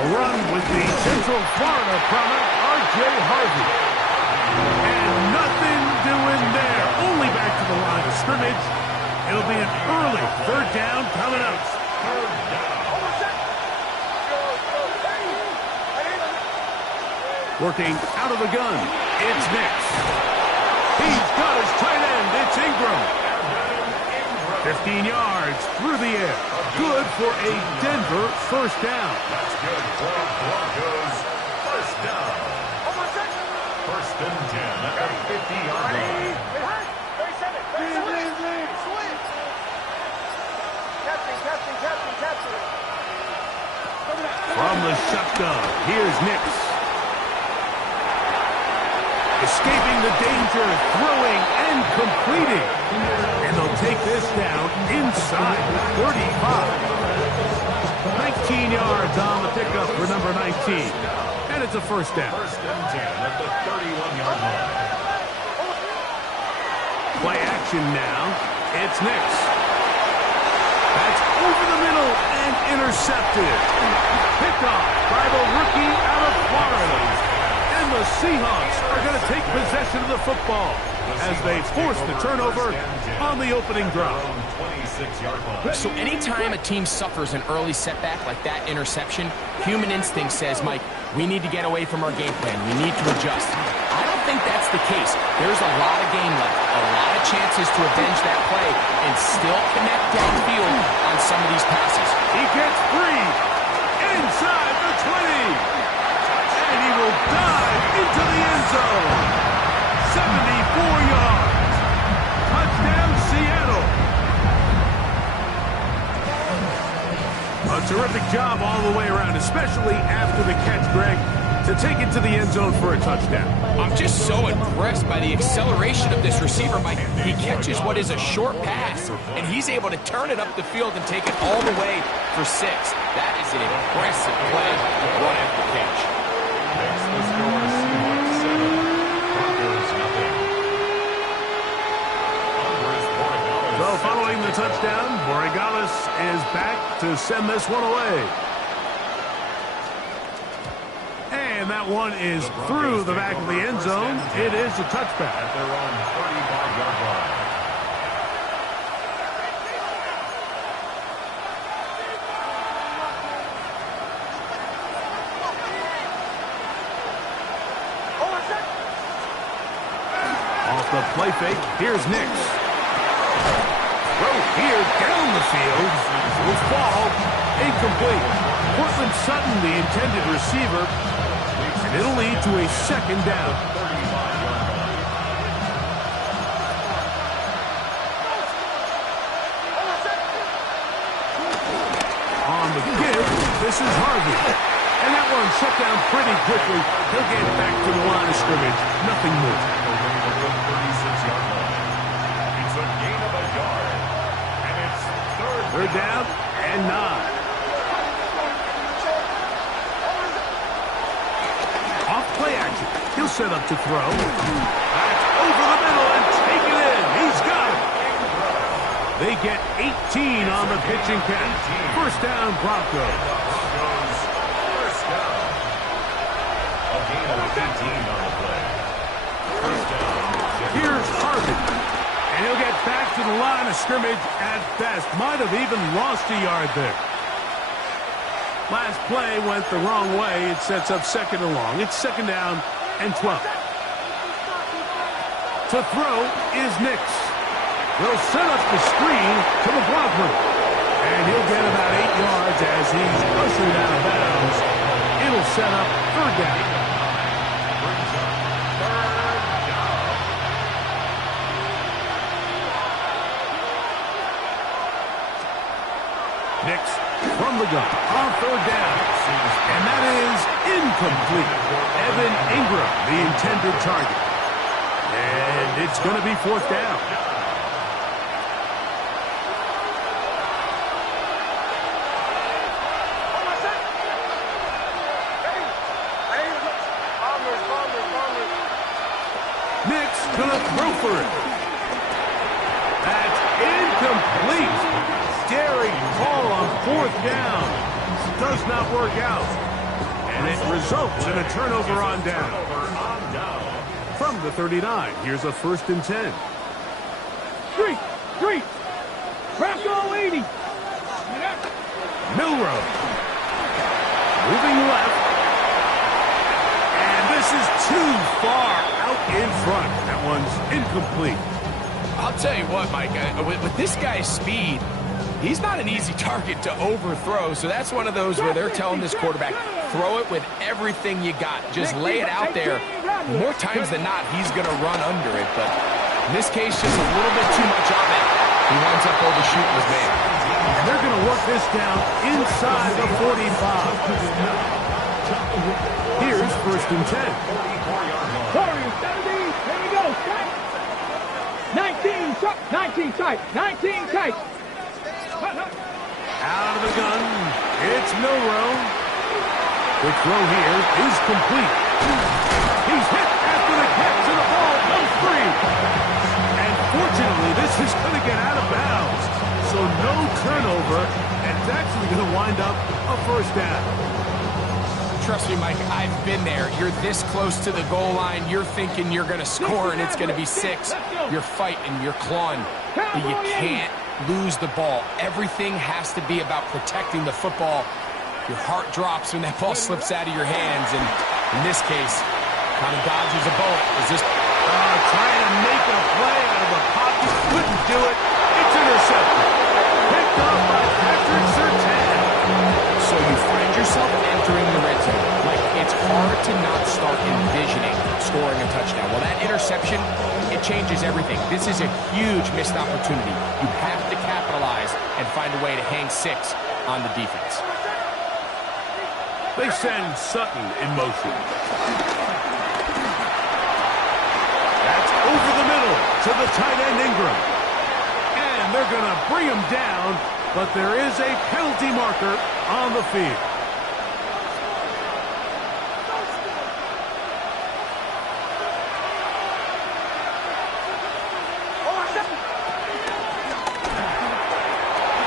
A run with the Central Florida product, R.J. Harvey. And nothing doing there. Only back to the line of scrimmage. It'll be an early third down coming up. Working out of the gun, it's Nix. He's got his tight end, it's Ingram. 15 yards through the air. Good for a Denver first down. That's good for Broncos. First down. First and 10 at the 50-yard line. From the shotgun, here's Nix. Escaping the danger, throwing and completing. And they'll take this down inside the 35. 19 yards on the pickup for number 19. And it's a first down. First and 10 at the 31-yard line. Play action now. It's Nix. That's over the middle and intercepted. Picked off by the rookie out of Florida. And the Seahawks are going to take possession of the football as they force the turnover on the opening drive. So anytime a team suffers an early setback like that interception, human instinct says, Mike, we need to get away from our game plan. We need to adjust. I don't think that's the case. There's a lot of game left, a lot of chances to avenge that play and still connect downfield on some of these passes. He gets free inside the 20. And he will dive into the end zone. 74 yards. Touchdown, Seattle. A terrific job all the way around, especially after the catch, Greg, to take it to the end zone for a touchdown. I'm just so impressed by the acceleration of this receiver, Mike. He catches what is a short pass, and he's able to turn it up the field and take it all the way for 6. That is an impressive play right after the catch. Makes the score Seahawks 7, Broncos nothing. So following the touchdown, Borregales is back to send this one away. And that one is through the back of the end zone. It is a touchback. At their own 35-yard line. Off the play fake, here's Nix. Throw here down the field. Will fall. Incomplete. Cortland Sutton, the intended receiver. And it'll lead to a second down. On the give, this is Harvey. And that one shut down pretty quickly. He'll get back to the line of scrimmage. Nothing more. 36-yard line. It's a gain of a yard. And it's Third down and 9. Off play action. He'll set up to throw. That's over the middle and take it in. He's got it. They get 18 on the pitching count. First down, Broncos. First down. A gain of 18 on the play. First down. Here's Harvey. And he'll get back to the line of scrimmage at best. Might have even lost a yard there. Last play went the wrong way. It sets up second and long. It's second down and 12. To throw is Nix. They'll set up the screen to the blocker. And he'll get about 8 yards as he's ushered out of bounds. It'll set up third down. Nix from the gun on third down. And that is incomplete. Evan Ingram, the intended target. And it's going to be fourth down. Nix going to throw for it. That's incomplete. Daring call on fourth down. Does not work out. And it results in a turnover on down. From the 39, here's a 1st and 10. Street. Bronco 80. Milrow. Moving left. And this is too far out in front. That one's incomplete. I'll tell you what, Mike, with this guy's speed, he's not an easy target to overthrow, so that's one of those where they're telling this quarterback, throw it with everything you got. Just lay it out there. More times than not, he's going to run under it, but in this case, just a little bit too much of it. He winds up overshooting his man. And they're going to work this down inside the 45. Here's 1st and 10. Warriors, 17. Here we go. 19 tight. Out of the gun, it's Milrow. The throw here is complete. He's hit after the catch, and the ball comes free. And fortunately, this is going to get out of bounds. So no turnover, and it's actually going to wind up a 1st down. Trust me, Mike, I've been there. You're this close to the goal line. You're thinking you're going to score, and it's going to be 6. You're fighting. You're clawing. But you can't lose the ball. Everything has to be about protecting the football. Your heart drops when that ball slips out of your hands, and in this case, kind of dodges a bullet. Is this trying to make a play out of the pocket? Couldn't do it. It's intercepted. Picked up by Patrick Surtain. So you find yourself entering the red zone. Like, it's hard to not start envisioning scoring a touchdown. Well, that interception, it changes everything. This is a huge missed opportunity. You have to capitalize and find a way to hang 6 on the defense. They send Sutton in motion. That's over the middle to the tight end Ingram. And they're going to bring him down, but there is a penalty marker on the field.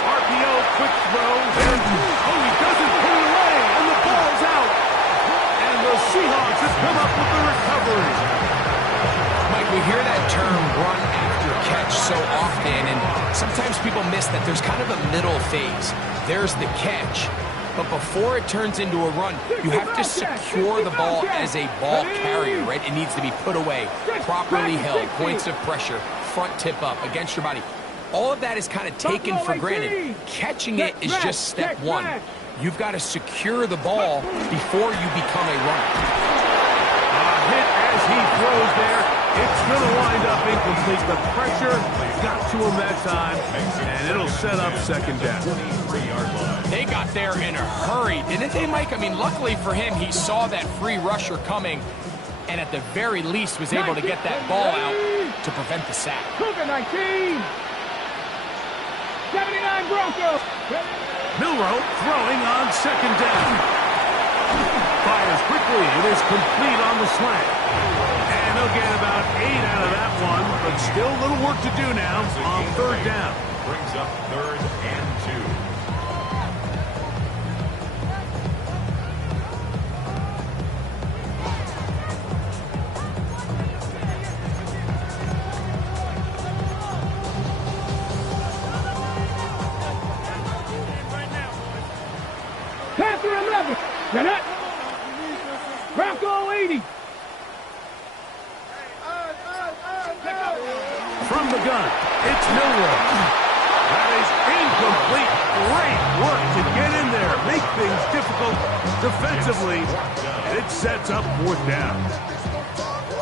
RPO, quick throw. He doesn't put it away, and the ball's out. And the Seahawks have come up with the recovery. Mike, we hear that term run after catch so often, and sometimes people miss that there's kind of a middle phase. There's the catch, but before it turns into a run, you have to secure the ball as a ball carrier, right? It needs to be put away, properly held, points of pressure, front tip up against your body. All of that is kind of taken for granted. Catching it is just step 1. You've got to secure the ball before you become a runner. Hit as he throws there. It's going to wind up incomplete. The pressure got to him that time, and it'll set up 2nd down. They got there in a hurry, didn't they, Mike? I mean, luckily for him, he saw that free rusher coming, and at the very least was able to get that ball out to prevent the sack. 19. 79 Broncos. Milrow throwing on 2nd down. Fires quickly. It is complete on the slant. And they'll get about 8 out of that one, but still a little work to do now on 3rd down. Brings up 3rd and 2. Panther 11. Get it. Bronco 80. From the gun, it's Milrow. That is incomplete. Great work to get in there, make things difficult defensively, and it sets up 4th down.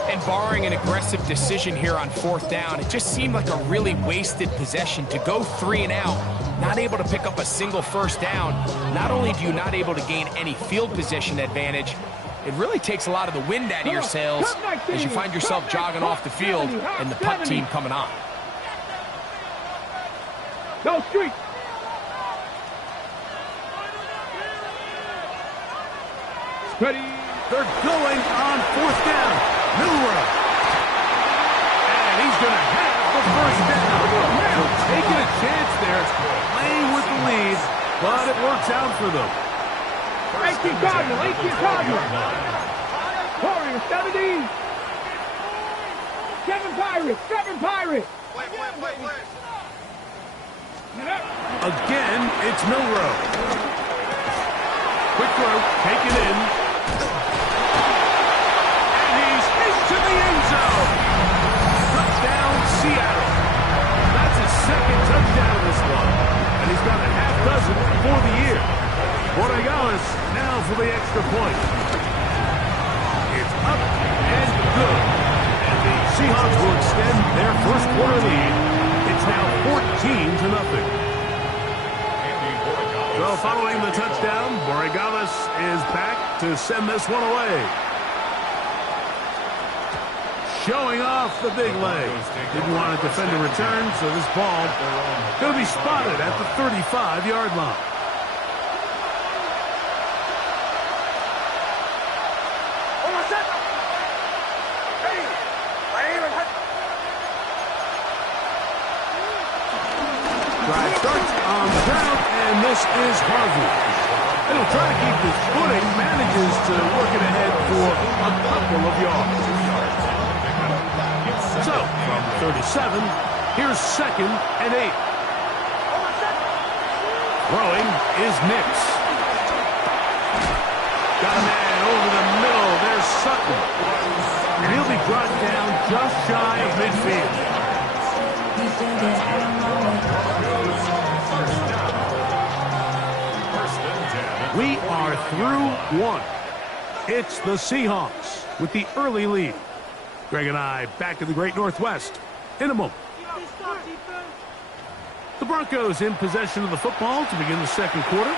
And barring an aggressive decision here on 4th down, it just seemed like a really wasted possession to go 3 and out, not able to pick up a single 1st down. Not only do you not able to gain any field position advantage, it really takes a lot of the wind out of your sails as you find yourself jogging off the field and the punt team coming on. Go street. Ready. They're going on 4th down. Milrow. And he's going to have the 1st down. So taking a chance there, playing with the lead, but it works out for them. 18 Cardinal, 18 Cardinal. Warriors, 17. 7 Pirates, 7 Pirates. Again, it's Milrow. Quick throw, taken in. And he's into the end zone. Touchdown, Seattle. That's his second touchdown in this one. And he's got a half dozen for the year. Borregales now for the extra point. It's up and good. And the Seahawks will extend their first quarter lead. It's now 14-0. So following the touchdown, Borregales is back to send this one away. Showing off the big leg. Didn't want to defend a return, so this ball going to be spotted at the 35-yard line. Drive starts on the ground, and this is Harvey. And he'll try to keep his footing, manages to work it ahead for a couple of yards. So, from 37, here's 2nd and 8. Throwing is Nix. Got a man over the middle. There's Sutton. And he'll be brought down just shy of midfield. We are through one. It's the Seahawks with the early lead. Greg and I back in the Great Northwest in a moment. The Broncos in possession of the football to begin the second quarter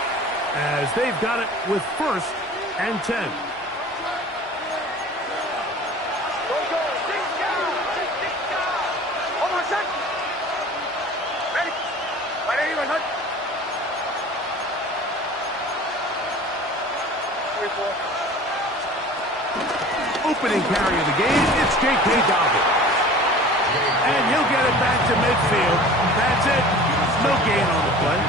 as they've got it with 1st and 10. Opening carry of the game, it's J.K. Dobbins. And he'll get it back to midfield. That's it. No gain on the play.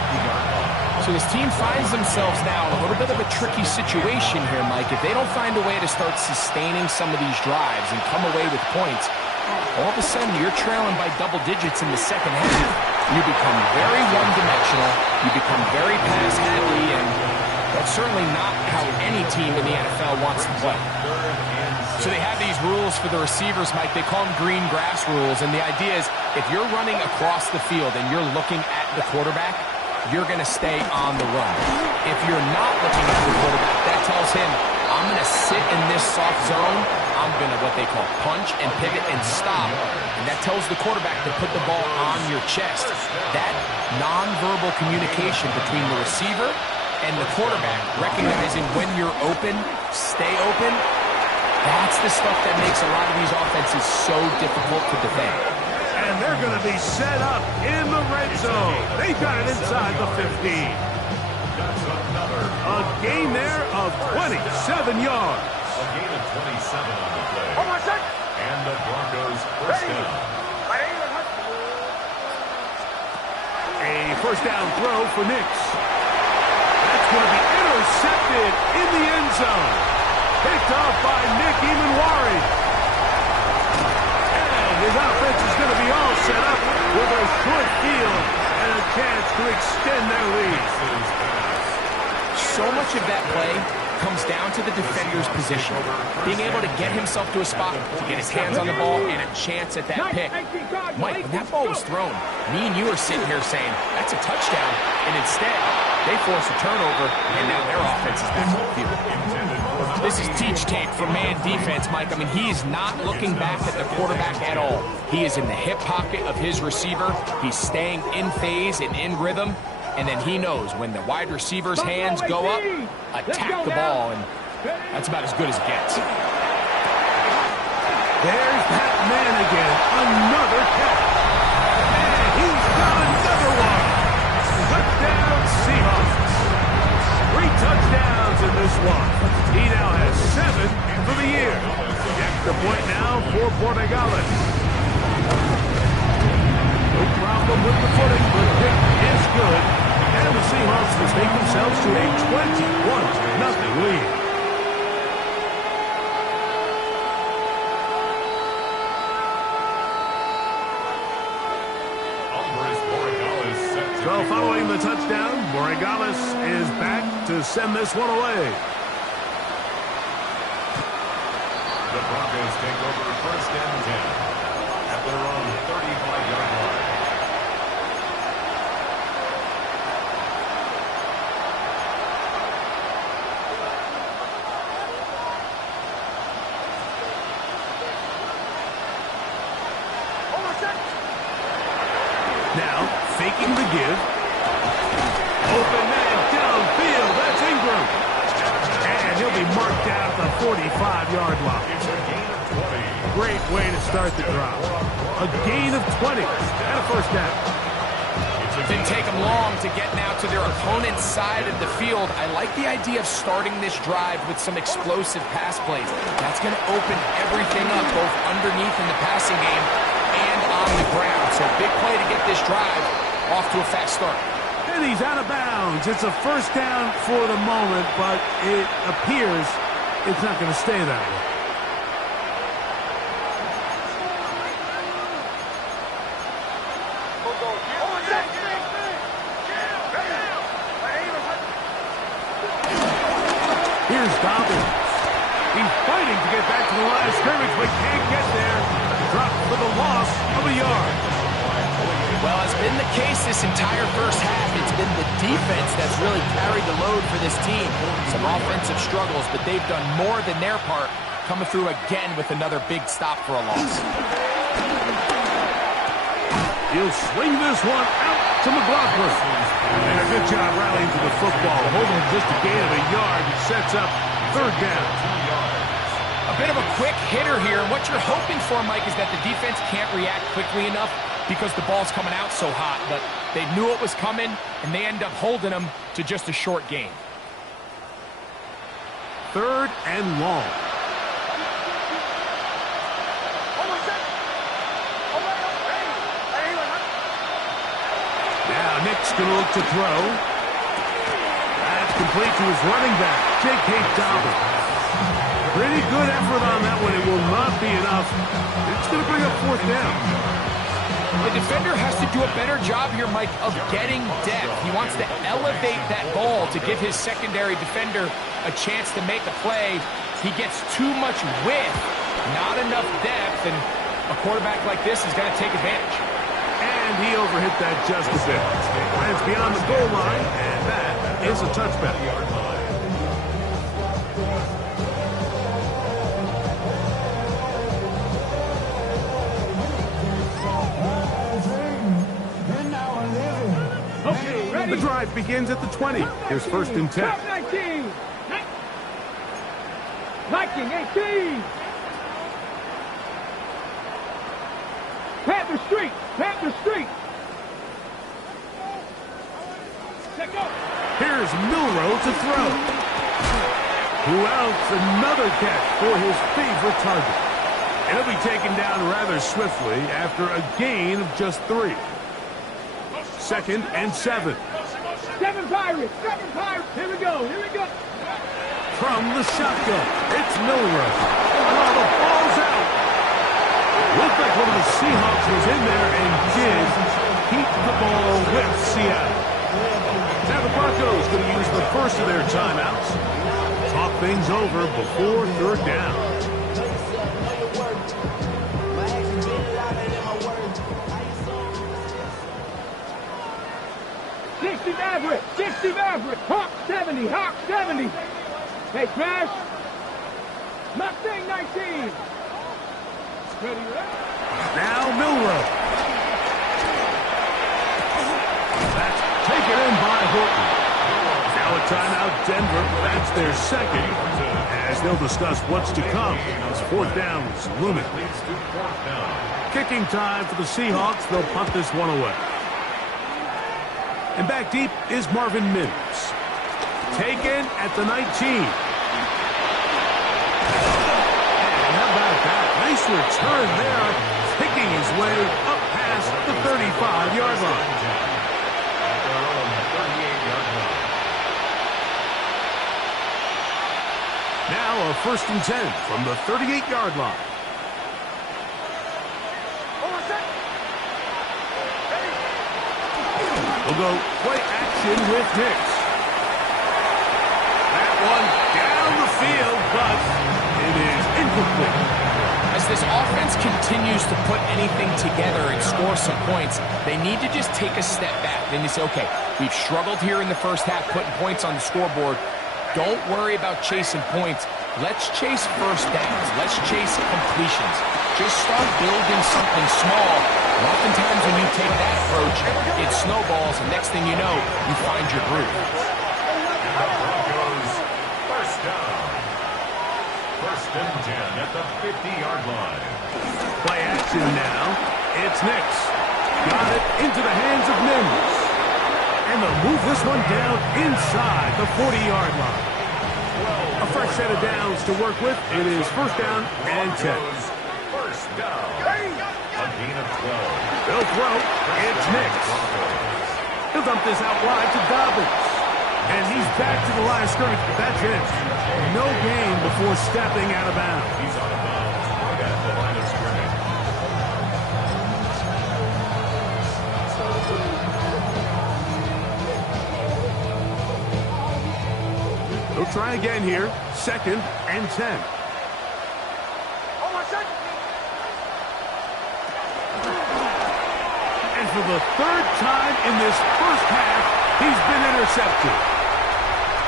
So this team finds themselves now in a little bit of a tricky situation here, Mike. If they don't find a way to start sustaining some of these drives and come away with points, all of a sudden you're trailing by double digits in the second half. You become very one-dimensional. You become very pass-heavy, and that's certainly not how any team in the NFL wants to play. So they have these rules for the receivers, Mike. They call them green grass rules, and the idea is if you're running across the field and you're looking at the quarterback, you're going to stay on the run. If you're not looking at the quarterback, that tells him, I'm going to sit in this soft zone. I'm going to what they call punch and pivot and stop. And that tells the quarterback to put the ball on your chest. That nonverbal communication between the receiver and the quarterback, recognizing when you're open, stay open, that's the stuff that makes a lot of these offenses so difficult to defend. And they're going to be set up in the red zone. They've got it inside the 15. A gain there of 27 yards. A gain of 27 on the play. And the Broncos first down. A first down throw for Nix. That's going to be intercepted in the end zone. Picked off by Nick Emanwari. And his offense is going to be all set up with a short field and a chance to extend their lead. So much of that play comes down to the defender's position. Being able to get himself to a spot, to get his hands on the ball, and a chance at that pick. Mike, when that ball was thrown, me and you are sitting here saying, that's a touchdown. And instead, they force a turnover, and now their offense is back on the field. This is teach tape for man defense, Mike. I mean, he is not looking back at the quarterback at all. He is in the hip pocket of his receiver. He's staying in phase and in rhythm. And then he knows when the wide receiver's hands go up, attack the ball, and that's about as good as it gets. There's that man again. Another catch. And he's got another one. Touchdown, Seahawks. 3 touchdowns in this one. He now has 7 for the year. The extra point now for Borregales. No problem with the footing, but pick is good. And the Seahawks will take themselves to a 21-0 lead. So following the touchdown, Borregales is back to send this one away. The Broncos take over 1st and 10 at their own 35-yard line. Now, faking the give. Open man downfield. That's Ingram. And he'll be marked down at the 45-yard line. It's a gain of 20. Great way to start the drive. A gain of 20 and a first down. Didn't take them long to get now to their opponent's side of the field. I like the idea of starting this drive with some explosive pass plays. That's going to open everything up, both underneath in the passing game and on the ground. So big play to get this drive off to a fast start. And he's out of bounds. It's a first down for the moment, but it appears it's not going to stay that way. Here's Dobbins. He's fighting to get back to the line of scrimmage, but can't get there. Dropped for the loss of a yard. Well, it's been the case this entire first half. It's been the defense that's really carried the load for this team. Some offensive struggles, but they've done more than their part, coming through again with another big stop for a loss. He'll swing this one out to McLaughlin. And a good job rallying to the football. Holding just a gain of a yard. It sets up third down. A bit of a quick hitter here. And what you're hoping for, Mike, is that the defense can't react quickly enough because the ball's coming out so hot. But they knew it was coming, and they end up holding them to just a short gain. Third and long. Now Nick's going to look to throw. That's complete to his running back, J.K. Dobbins. Pretty good effort on that one. It will not be enough. It's going to bring up fourth down. The defender has to do a better job here, Mike, of getting depth. He wants to elevate that ball to give his secondary defender a chance to make a play. He gets too much width, not enough depth, and a quarterback like this is going to take advantage. And he overhit that just a bit. Lands beyond the goal line, and that is a touchback. Okay, ready? The drive begins at the 20. Here's first and 10. Top 19. Viking 18. Panther Street. Panther Street. Check go. Here's Milrow to throw. Who else? Another catch for his favorite target. And he'll be taken down rather swiftly after a gain of just 3. Second and 7. 7 Pirates. 7 Pirates. Here we go. Here we go. From the shotgun, it's Milrow. Oh, the ball's out. Looked like one of the Seahawks was in there and did keep the ball with Seattle. Now the Broncos going to use the first of their timeouts. Talk things over before third down. 60 Maverick. 60 Maverick. Hawk 70. Hawk 70. Hey, Crash. Mustang 19. Ready, ready? Now Milrow. That's taken in by Horton. Now a timeout, Denver. That's their second. As they'll discuss what's to come as fourth down is looming. Kicking time for the Seahawks. They'll punt this one away. And back deep is Marvin Mims. Taken at the 19. And how about that? Nice return there, picking his way up past the 35-yard line. now a 1st and 10 from the 38-yard line. We'll go play action with Nix. That one down the field, but it is incomplete. As this offense continues to put anything together and score some points, they need to just take a step back. Then you say, okay, we've struggled here in the first half putting points on the scoreboard. Don't worry about chasing points. Let's chase first downs. Let's chase completions. Just start building something small. And oftentimes when you take that approach, it snowballs, and next thing you know, you find your groove. Broncos, first down. 1st and 10 at the 50-yard line. Play action now. It's Nix. Got it into the hands of Mims. And they'll move this one down inside the 40-yard line. A fresh set of downs to work with. It is 1st down and 10. First down. A gain of 12. They'll throw. It's Nix. He'll dump this out wide to Dobbins. And he's back to the line of scrimmage. That's it. No gain before stepping out of bounds. He's out of bounds right at the line of scrimmage. They'll try again here. 2nd and 10. And for the 3rd time in this first half, he's been intercepted.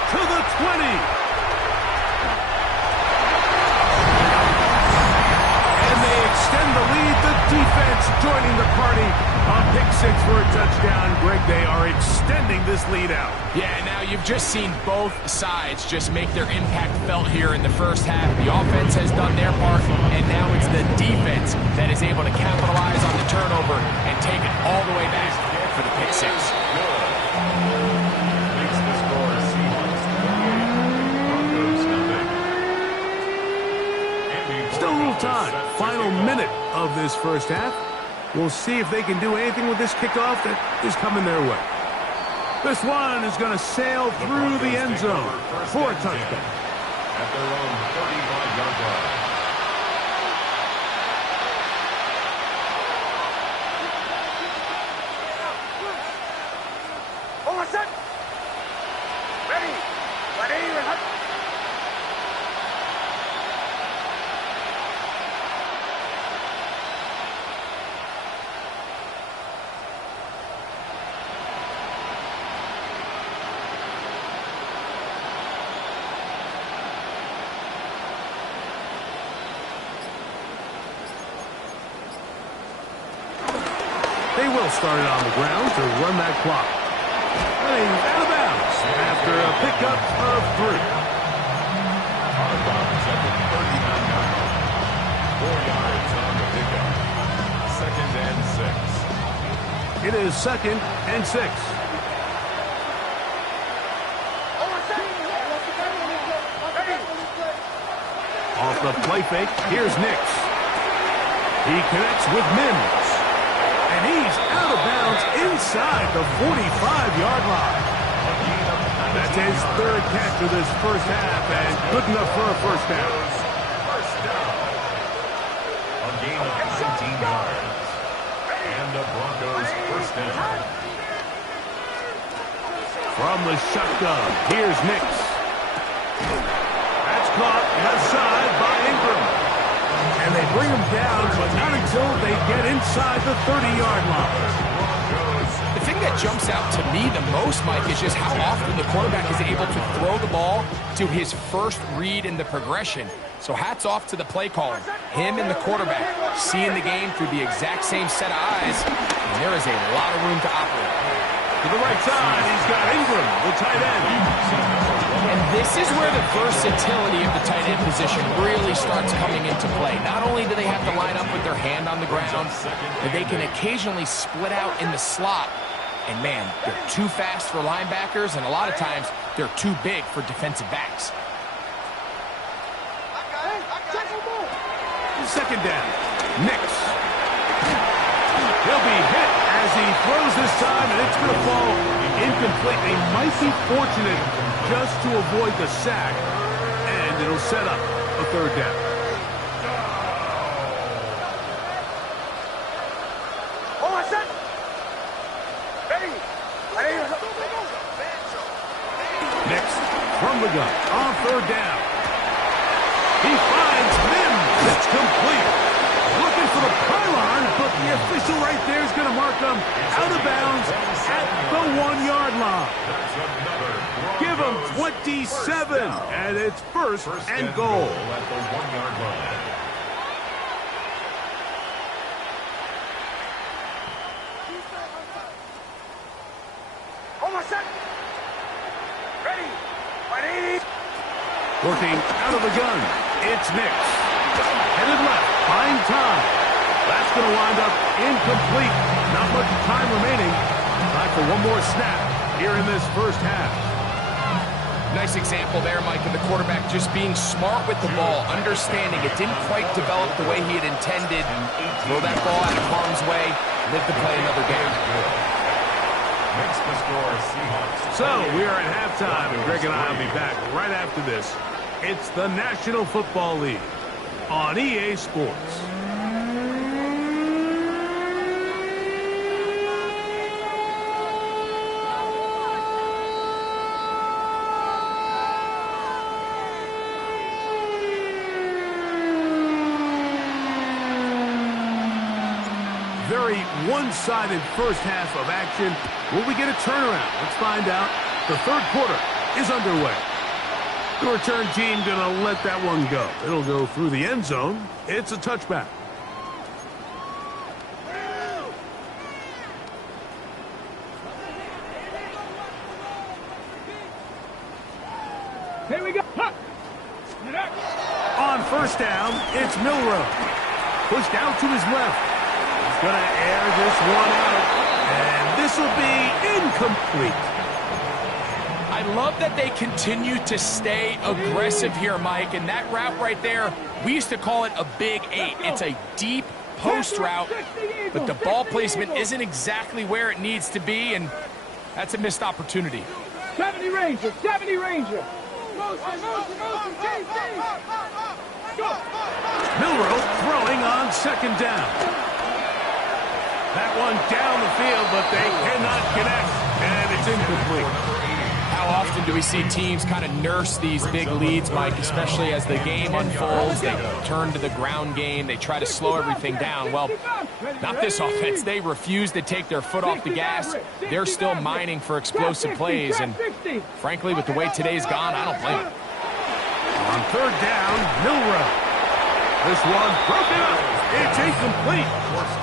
To the 20. And they extend the lead. The defense joining the party. A pick 6 for a touchdown. Greg, they are extending this lead out. Yeah, now you've just seen both sides just make their impact felt here in the first half. The offense has done their part, and now it's the defense that is able to capitalize on the turnover and take it all the way back for the pick 6. Makes the score Seahawks 28, Broncos 0. Still a little time. Final minute of this first half. We'll see if they can do anything with this kickoff that is coming their way. This one is going to sail through the end zone for a touchdown. At their own 35-yard line. They will start it on the ground to run that clock. Running out of bounds after a pickup of 3. Out of bounds at the 39-yard line. 4 yards on the pickup. 2nd and 6. It is 2nd and 6. Off the play fake, here's Nix. He connects with Mims. And he's out of bounds inside the 45-yard line. That's his 3rd catch of this first half, and good enough for a first down. First down. A gain of 19 yards. And the Broncos first down. From the shotgun, here's Nix. That's caught left side by Ingram. And they bring him down, but not until they get inside the 30-yard line. The thing that jumps out to me the most, Mike, is just how often the quarterback is able to throw the ball to his first read in the progression. So hats off to the play caller. Him and the quarterback seeing the game through the exact same set of eyes, and there is a lot of room to operate. To the right side, he's got Ingram, the tight end. And this is where the versatility of the tight end position really starts coming into play. Not only do they have to line up with their hand on the ground, but they can occasionally split out in the slot. And man, they're too fast for linebackers, and a lot of times they're too big for defensive backs. 2nd down, Nix. He'll be hit as he throws this time, and it's going to fall incomplete. They might be fortunate just to avoid the sack. And and it'll set up a third down. Next, from the gun, on third down. He finds Mims. It's complete. Looking for the pylon, but the official right there is going to mark him out of bounds at the 1-yard line. Give him 27, and it's first and goal. At the 1-yard line. Working out of the gun, it's Nix. Headed left, buying time. That's going to wind up incomplete. Not much time remaining. Time for one more snap here in this first half. Nice example there, Mike, of the quarterback just being smart with the ball, understanding it didn't quite develop the way he had intended. Throw that ball out of harm's way, live to play another game. Makes the score Seahawks. So we are at halftime, and Greg and I will be back right after this. It's the National Football League on EA Sports. Very one-sided first half of action. Will we get a turnaround? Let's find out. The third quarter is underway. The return team going to let that one go. It'll go through the end zone. It's a touchback. Here we go. On first down, it's Milrow. Pushed out to his left. He's going to air this one out. And this will be incomplete. I love that they continue to stay aggressive here, Mike, and that route right there, we used to call it a big 8. It's a deep post route, but the ball placement isn't exactly where it needs to be, and that's a missed opportunity. 70 Ranger, 70 Ranger. Milrow throwing on second down. That one down the field, but they cannot connect, and it's incomplete. How often do we see teams kind of nurse these big leads, Mike, especially as the game unfolds? They turn to the ground game. They try to slow everything down. Well, not this offense. They refuse to take their foot off the gas. They're still mining for explosive plays, and frankly, with the way today's gone, I don't blame them. On third down, Milrow. This one broken up. It's incomplete.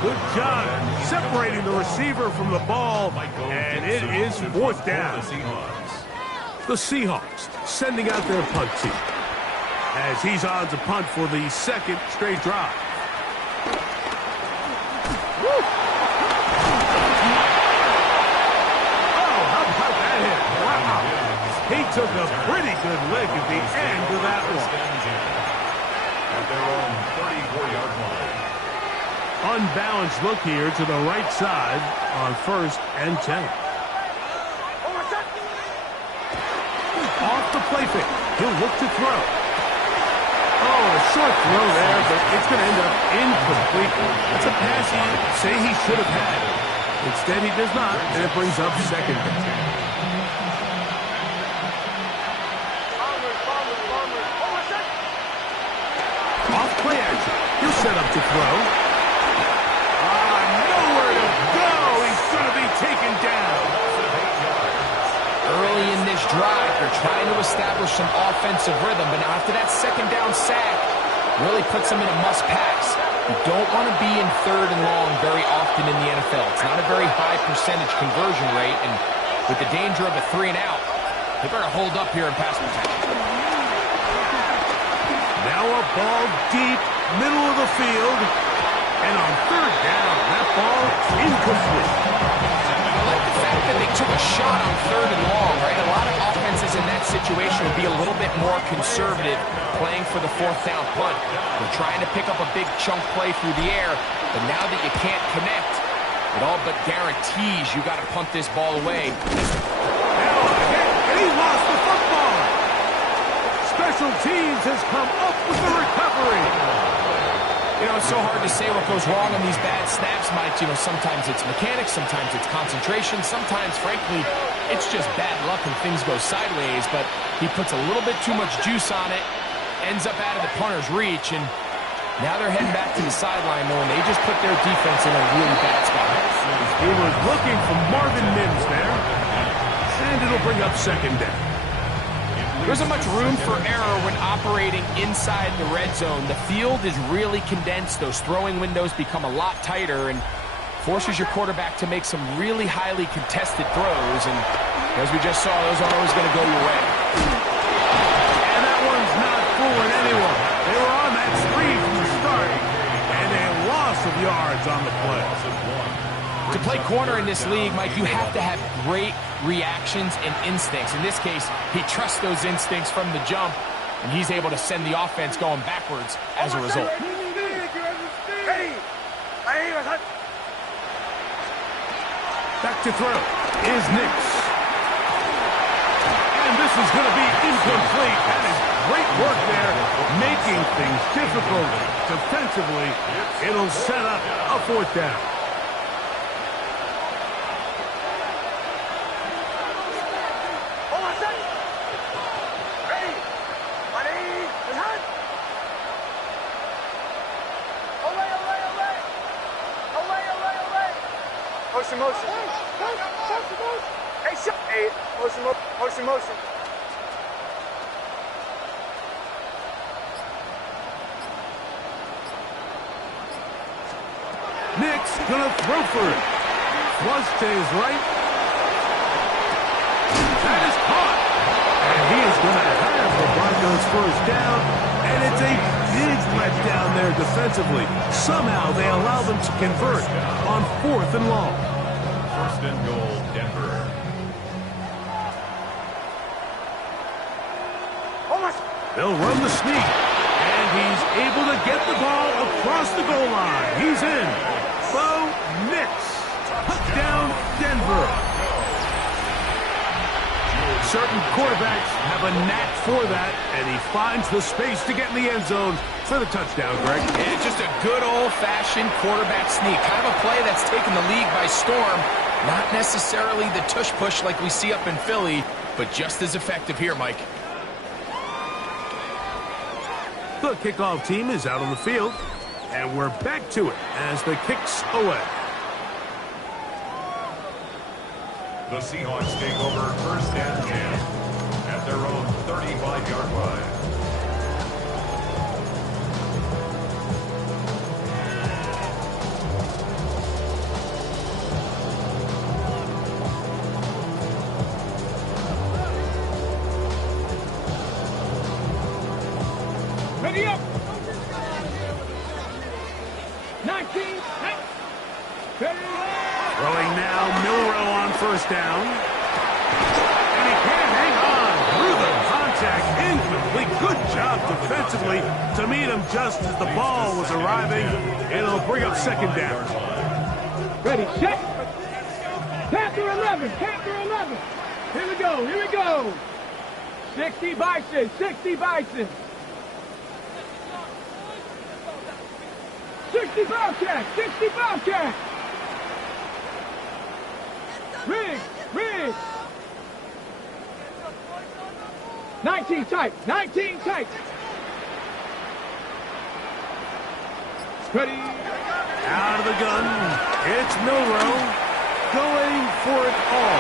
Good job separating the receiver from the ball, and it is fourth down. The Seahawks sending out their punt team as he's on to punt for the second straight drive. Woo! Oh, how about that hit? Wow. He took a pretty good lick at the end of that one. At their own 34-yard line. Unbalanced look here to the right side on first and 10. Off the play fake. He'll look to throw. Oh, a short throw there, but it's going to end up incomplete. That's a pass he'd say he should have had. Instead, he does not, and it brings up second down. Off play action. He'll set up to throw. Nowhere to go. He's going to be taken down. Early in this drive, they're trying to establish some offensive rhythm, but now after that second down sack, really puts them in a must-pass. You don't want to be in third and long very often in the NFL. It's not a very high percentage conversion rate, and with the danger of a 3-and-out, they better hold up here in pass protection. Now a ball deep, middle of the field, and on third down, that ball incomplete. I like the fact that they took a shot on third and long, right? A lot of offenses in that situation would be a little bit more conservative playing for the fourth down punt. They're trying to pick up a big chunk play through the air, but now that you can't connect, it all but guarantees you got to punt this ball away. Now a hit, and he lost the football. Special teams has come up with the recovery. You know, it's so hard to say what goes wrong on these bad snaps, Mike. You know, sometimes it's mechanics, sometimes it's concentration, sometimes, frankly, it's just bad luck and things go sideways, but he puts a little bit too much juice on it, ends up out of the punter's reach, and now they're heading back to the sideline, knowing they just put their defense in a really bad spot. He was looking for Marvin Mims there, and it'll bring up second down. There isn't much room for error when operating inside the red zone. The field is really condensed. Those throwing windows become a lot tighter and forces your quarterback to make some really highly contested throws. And as we just saw, those aren't always going to go your way. And that one's not fooling anyone. They were on that screen from the start, and a loss of yards on the play. To play corner in this league, Mike, you have to have great reactions and instincts. In this case, he trusts those instincts from the jump, and he's able to send the offense going backwards as a result. Back to throw is Nix. And this is going to be incomplete. That is great work there, making things difficult defensively. It'll set up a fourth down. Motion. Hey, motion. Nix gonna throw for it. Flush to his right. That is caught. And he is gonna have the Broncos first down. And it's a big letdown there defensively. Somehow they allow them to convert on 4th and long. First and goal, Denver. They'll run the sneak, and he's able to get the ball across the goal line. He's in. Bo Nix. Touchdown, Denver. Certain quarterbacks have a knack for that, and he finds the space to get in the end zone for the touchdown, Greg. And just a good old-fashioned quarterback sneak. Kind of a play that's taken the league by storm. Not necessarily the tush-push like we see up in Philly, but just as effective here, Mike. The kickoff team is out on the field, and we're back to it as the kick's away. The Seahawks take over first and 10 at their own 35-yard line. Ready up. 19. Ready. Throwing now, Milrow on first down. And he can't hang on through the contact. Incomplete. Good job defensively to meet him just as the ball was arriving. It'll bring up second down. Ready, set. Panther 11. Here we go. 60 Bison. 60 Bobcat. Rig. 19 tight. Ready. Out of the gun. It's Milrow going for it all.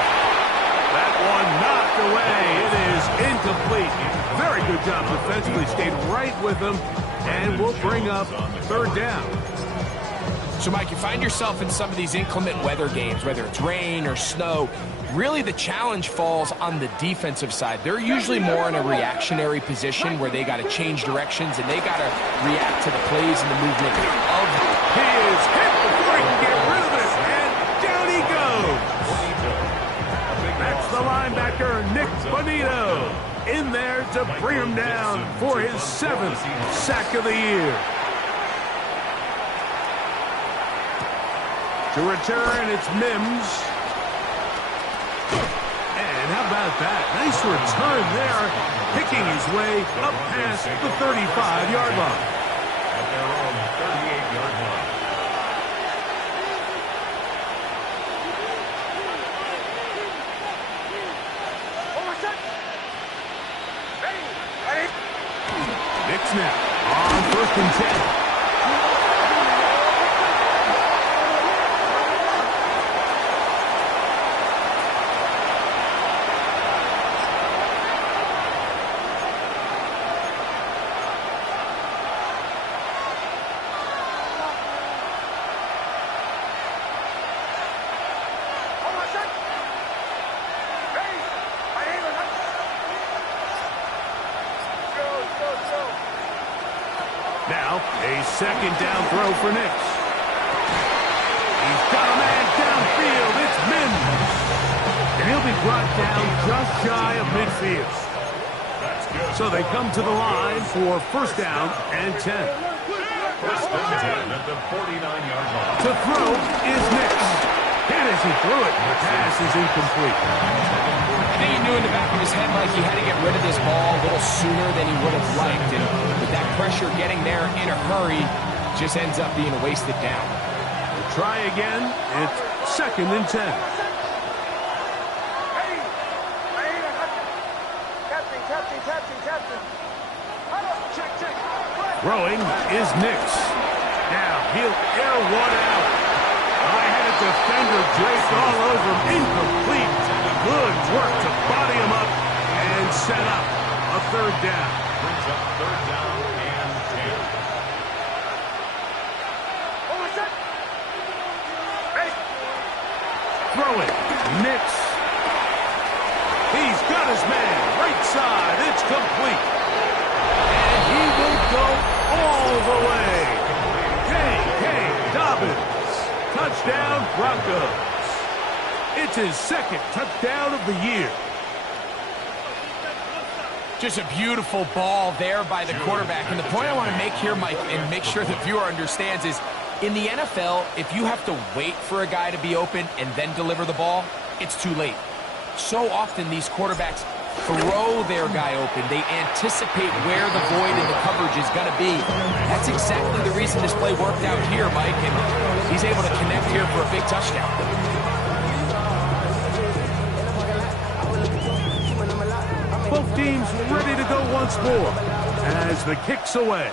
That one knocked away. It is incomplete. Very good job defensively. Stayed right with him. And we'll bring up third down. So, Mike, you find yourself in some of these inclement weather games, whether it's rain or snow. Really, the challenge falls on the defensive side. They're usually more in a reactionary position where they got to change directions and they got to react to the plays and the movement of. He is hit before he can get rid of it, and down he goes. That's the linebacker, Nick Bonito, in there to bring him down for his 7th sack of the year. To return, it's Mims. And how about about that? Nice return there, picking his way up past the 35-yard line. At their own 38-yard line. Knicks now on 1st and 10. Now, a 2nd down throw for Knicks. He's got a man downfield. It's Mims. And he'll be brought down just shy of midfield. So they come to the line for 1st down and 10. 1st and 10 at the 49-yard line. To throw is Knicks. And as he threw it, the pass is incomplete. I think he knew in the back of his head, Mike, he had to get rid of this ball a little sooner than he would have liked. And with that pressure getting there in a hurry, just ends up being a wasted down. We'll try again. It's 2nd and 10. Throwing is Knicks. Now he'll air one out. High-headed defender draped all over him. Incomplete. Good work to body him up and set up a 3rd down. Brings up 3rd down and 10. Throwing. Knicks. He's got his man. Right side. It's complete. And he will go all the way. J.K. Dobbins. Touchdown, Broncos. It's his 2nd touchdown of the year. Just a beautiful ball there by the quarterback. And the point I want to make here, Mike, and make sure the viewer understands is, in the NFL, if you have to wait for a guy to be open and then deliver the ball, it's too late. So often these quarterbacks throw their guy open. They anticipate where the void in the coverage is going to be. That's exactly the reason this play worked out here, Mike, and he's able to connect here for a big touchdown. Both teams ready to go once more as the kick's away.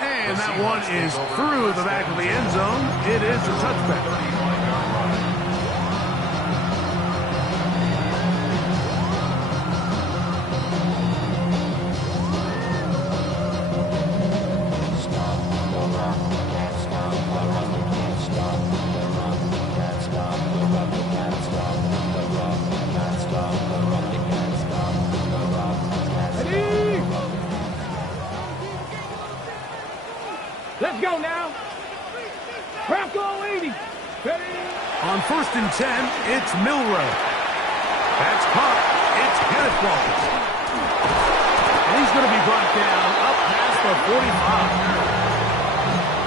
And that one is through the back of the end zone. It is a touchback. Let's go now. Bronco 80. Ready? On 1st and 10, it's Milrow. That's caught. It's Kenneth Walker. And he's going to be brought down up past the 45.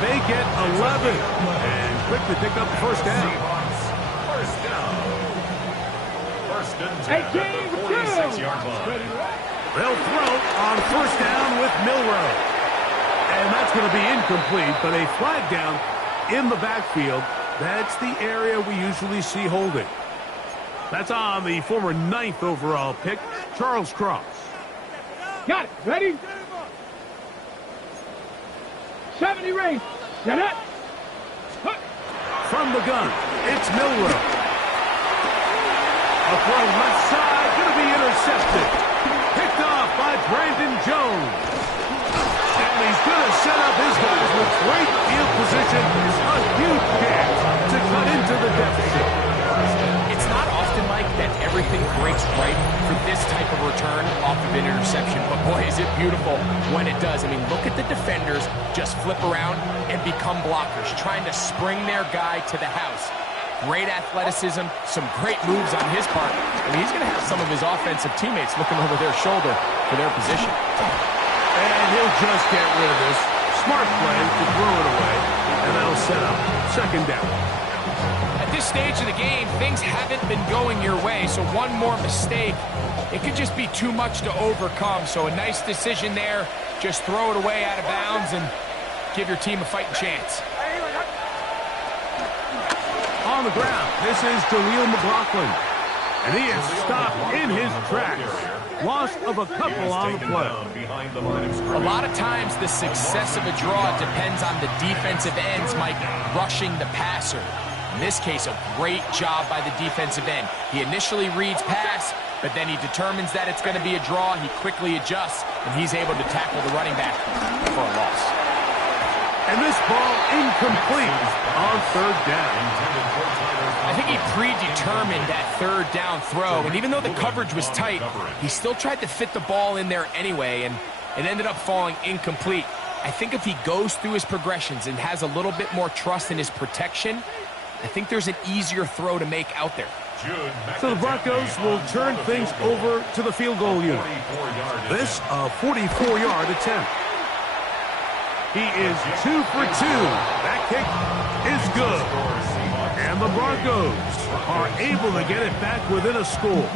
They get 11. And quick to pick up the 1st down. 1st down. 1st and 10 at the 46-yard line. They'll throw on 1st down with Milrow. And that's going to be incomplete, but a flag down in the backfield. That's the area we usually see holding. That's on the former 9th overall pick, Charles Cross. Got it. Ready? 70 range. Get it. From the gun, it's Milrow. A throw left side, going to be intercepted. Picked off by Brandon Jones. And he's going to set up his guys with great field position. A huge chance to cut into the deficit. It's not often, Mike, that everything breaks right for this type of return off of an interception. But boy, is it beautiful when it does. I mean, look at the defenders just flip around and become blockers, trying to spring their guy to the house. Great athleticism, some great moves on his part. I mean, he's going to have some of his offensive teammates looking over their shoulder for their position. And he'll just get rid of this. Smart play to throw it away. And that'll set up 2nd down. I at this stage of the game, things haven't been going your way, so one more mistake, it could just be too much to overcome. So a nice decision there. Just throw it away out of bounds and give your team a fighting chance. On the ground, this is Jaleel McLaughlin. And he is stopped in his tracks. Loss of a couple on the play. A lot of times the success of a draw depends on the defensive ends, Mike, rushing the passer. In this case, a great job by the defensive end. He initially reads pass, but then he determines that it's going to be a draw. He quickly adjusts, and he's able to tackle the running back for a loss. And this ball incomplete on third down. I think he predetermined that third down throw, and even though the coverage was tight, he still tried to fit the ball in there anyway, and it ended up falling incomplete. I think if he goes through his progressions and has a little bit more trust in his protection, I think there's an easier throw to make out there. So the Broncos will turn things over to the field goal unit. This a 44-yard attempt. He is 2 for 2. That kick is good. And the Broncos are able to get it back within a score.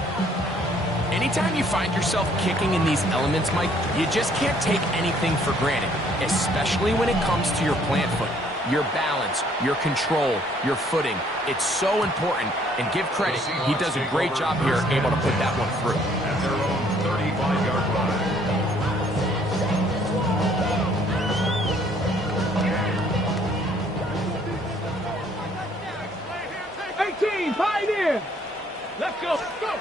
Anytime you find yourself kicking in these elements, Mike, you just can't take anything for granted, especially when it comes to your plant foot. Your balance, your control, your footing. It's so important, and give credit. He does a great job here able to put that one through. At their own 35-yard line. 18, pioneer. Let's go. Go.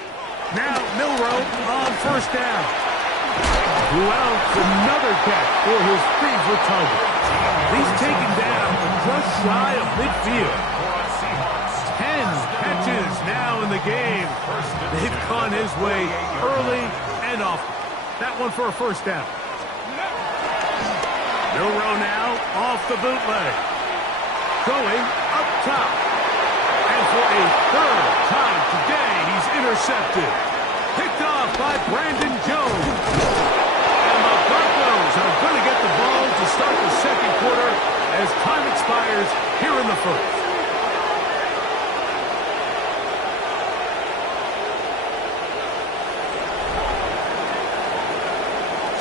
Now Milroe on first down. Who else? Another catch for his favorite target. He's taken down just shy of midfield. 10 catches now in the game. They've gone his way early and often. That one for a first down. Milroe now off the bootleg. Going up top. And for a third time today, he's intercepted. Picked off by Brandon Jones. And the Broncos are going to get the ball to start the second quarter as time expires here in the first.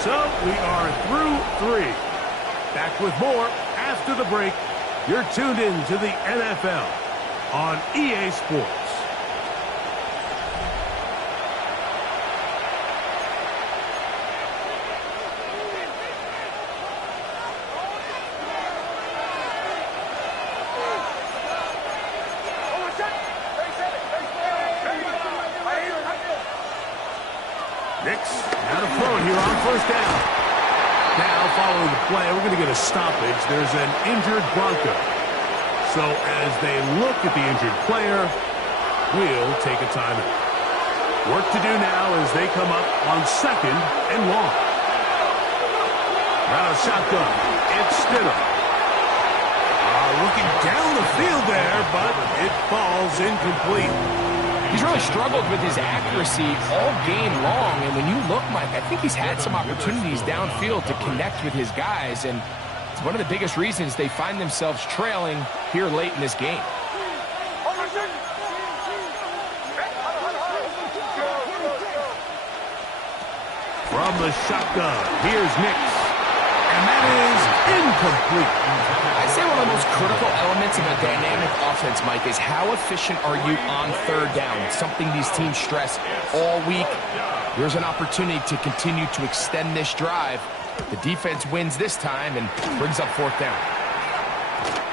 So we are through 3. Back with more after the break. You're tuned in to the NFL on EA Sports. Nix, now to throw it here on first down. Now, following the play, we're going to get a stoppage. There's an injured Bronco. So as they look at the injured player, we'll take a timeout. Work to do now as they come up on second and long. Now a shotgun. It's Stidham. Looking down the field there, but it falls incomplete. He's really struggled with his accuracy all game long, and when you look, Mike, I think he's had some opportunities downfield to connect with his guys, and it's one of the biggest reasons they find themselves trailing here late in this game. From the shotgun, here's Nix, and that is incomplete. I'd say one of the most critical elements of a dynamic offense, Mike, is how efficient are you on third down? It's something these teams stress all week. There's an opportunity to continue to extend this drive. The defense wins this time and brings up fourth down.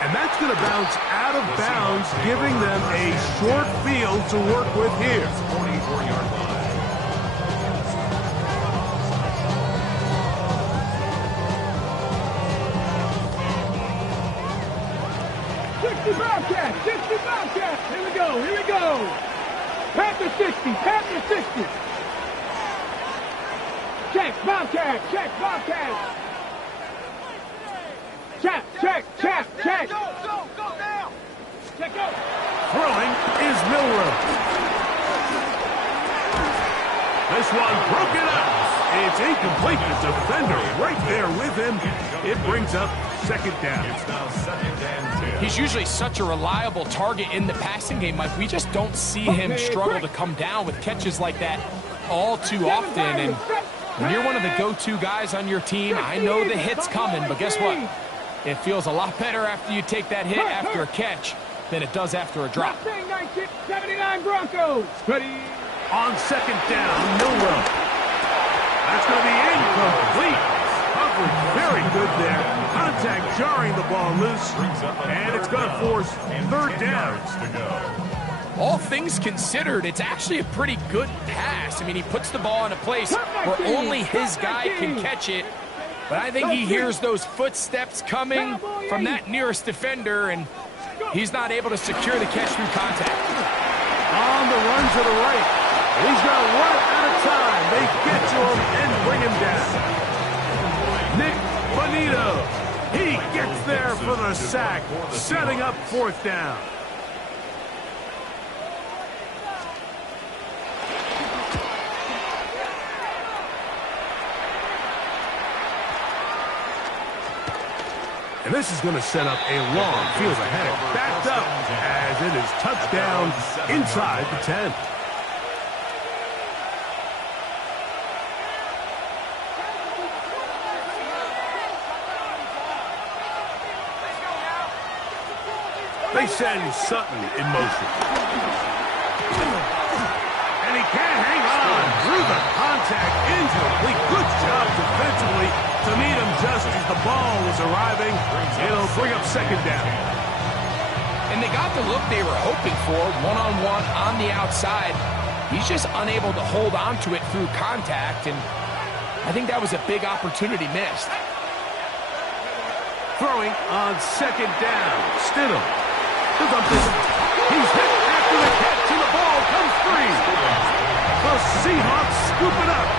And that's going to bounce out of bounds, giving them a short field to work with here. 44-yard line. 60 Bobcat, 60 Bobcat. Here we go, here we go. Panther 60, Panther 60. Check, Bobcat, check, Bobcat. Check, check, check, check. Go now. Check out. Throwing is Milroe. This one broken up. It's incomplete. The defender right there with him. It brings up second down. It's now second and 10. He's usually such a reliable target in the passing game, Mike. We just don't see him struggle to come down with catches like that all too often. And when you're one of the go-to guys on your team, I know the hit's coming, but guess what? It feels a lot better after you take that hit after a catch than it does after a drop. 79 Broncos. Ready. On second down, Milrow. That's going to be incomplete. Coverage very good there. Contact jarring the ball loose, and it's going to force third down. All things considered, it's actually a pretty good pass. I mean, he puts the ball in a place where only his guy can catch it. But I think he hears those footsteps coming from that nearest defender, and he's not able to secure the catch through contact. On the run to the right. He's going to run out of time. They get to him and bring him down. Nick Bonito. He gets there for the sack, setting up fourth down. And this is going to set up a long field ahead. Backed up as it is touchdown inside the 10. They send Sutton in motion. And he can't hang on through the contact. Incomplete. Good job defensively to meet him just as the ball was arriving. It'll bring up second down. And they got the look they were hoping for, one-on-one on the outside. He's just unable to hold on to it through contact, and I think that was a big opportunity missed. Throwing on second down. Stidham. He's hit after the catch, and the ball comes free. The Seahawks scoop it up.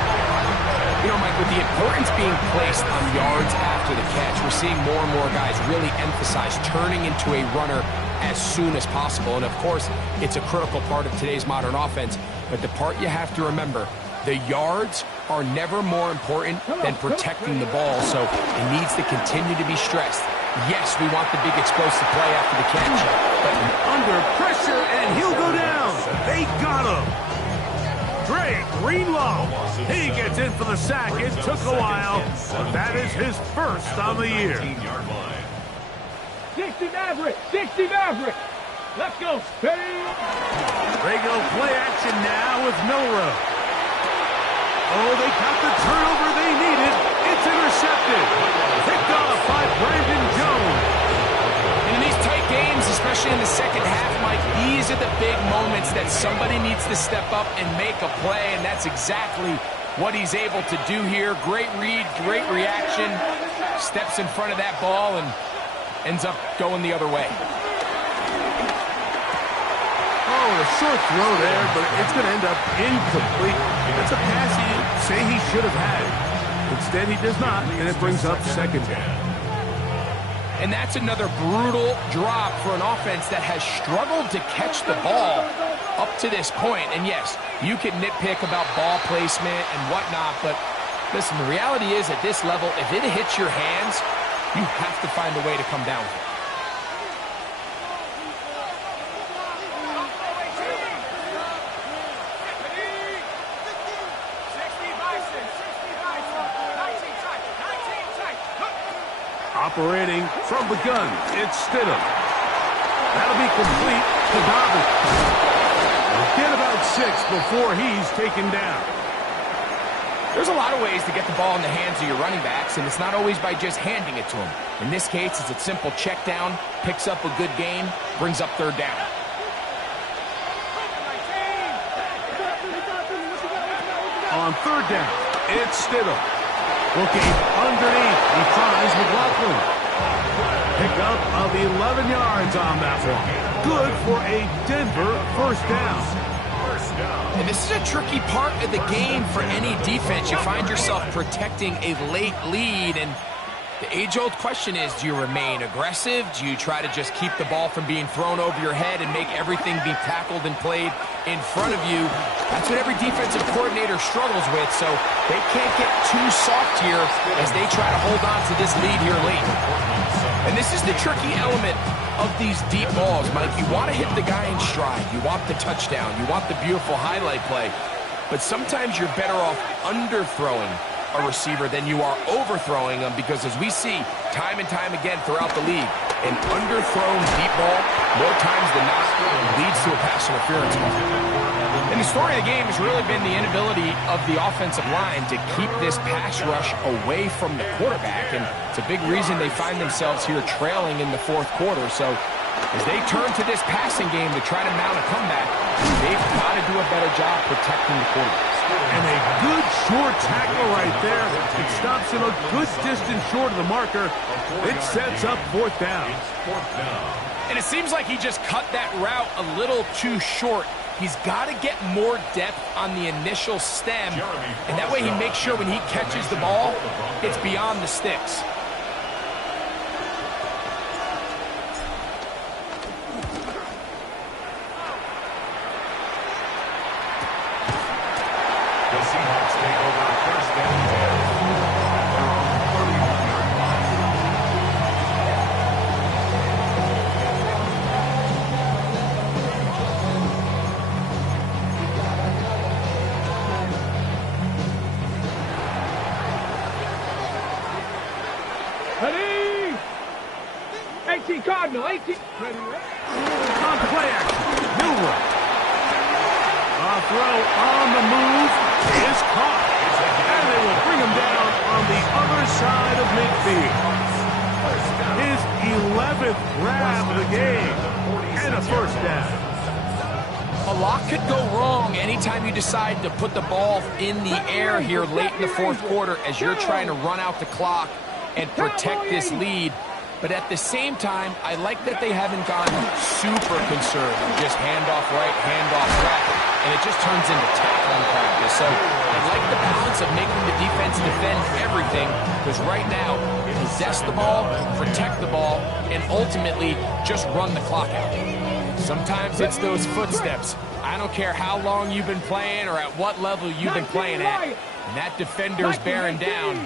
You know, Mike, with the importance being placed on yards after the catch, we're seeing more and more guys really emphasize turning into a runner as soon as possible. And, of course, it's a critical part of today's modern offense. But the part you have to remember, the yards are never more important than protecting the ball, so it needs to continue to be stressed. Yes, we want the big explosive play after the catch, but under pressure, and he'll go down. They got him. Dre Greenlaw, he gets in for the sack. It took a while, but that is his first on the year. 60 Maverick, 60 Maverick. Let's go. Ready. They go play action now with Milrow. Oh, they got the turnover they needed. It's intercepted. Picked off by Brandon Jones. And in these tight games, especially in the second half, Mike, these are the big moments that somebody needs to step up and make a play, and that's exactly what he's able to do here. Great read, great reaction. Steps in front of that ball and ends up going the other way. Oh, a short throw there, but it's going to end up incomplete. That's a pass he'd say he should have had. Instead, he does not, and it brings up second down. And that's another brutal drop for an offense that has struggled to catch the ball up to this point. And yes, you can nitpick about ball placement and whatnot, but listen, the reality is at this level, if it hits your hands, you have to find a way to come down with it. Operating from the gun, it's Stidham. That'll be complete to Dobbins. He'll get about 6 before he's taken down. There's a lot of ways to get the ball in the hands of your running backs, and it's not always by just handing it to them. In this case, it's a simple check down, picks up a good gain, brings up third down. On third down, it's Stidham. Looking underneath, he finds McLaughlin. Pickup of 11 yards on that one. Good for a Denver first down. And this is a tricky part of the game for any defense. You find yourself protecting a late lead, and The age-old question is, do you remain aggressive? Do you try to just keep the ball from being thrown over your head and make everything be tackled and played in front of you? That's what every defensive coordinator struggles with, so they can't get too soft here as they try to hold on to this lead here late. And this is the tricky element of these deep balls, Mike. You want to hit the guy in stride. You want the touchdown. You want the beautiful highlight play. But sometimes you're better off underthrowing a receiver than you are overthrowing them, because as we see time and time again throughout the league, an underthrown deep ball, more times than not, leads to a pass interference call. And the story of the game has really been the inability of the offensive line to keep this pass rush away from the quarterback, and it's a big reason they find themselves here trailing in the fourth quarter. So as they turn to this passing game to try to mount a comeback, they've got to do a better job protecting the quarterback. And a good short tackle right there. It stops him a good distance short of the marker. It sets up fourth down. And it seems like he just cut that route a little too short. He's got to get more depth on the initial stem, and that way he makes sure when he catches the ball, it's beyond the sticks. The Seahawks take over first and 10. Ready? 18 Cardinal, 18. Ready? On play action. Milrow. A throw on the move is caught. And they will bring him down on the other side of midfield. His 11th grab of the game. And a first down. A lot could go wrong anytime you decide to put the ball in the air here late in the fourth quarter as you're trying to run out the clock and protect this lead. But at the same time, I like that they haven't gone super conservative. Just handoff right, handoff left, and it just turns into tackling practice. So I like the balance of making the defense defend everything, because right now, possess the ball, protect the ball, and ultimately just run the clock out. Sometimes it's those footsteps. I don't care how long you've been playing or at what level you've been playing at. And that defender's bearing down.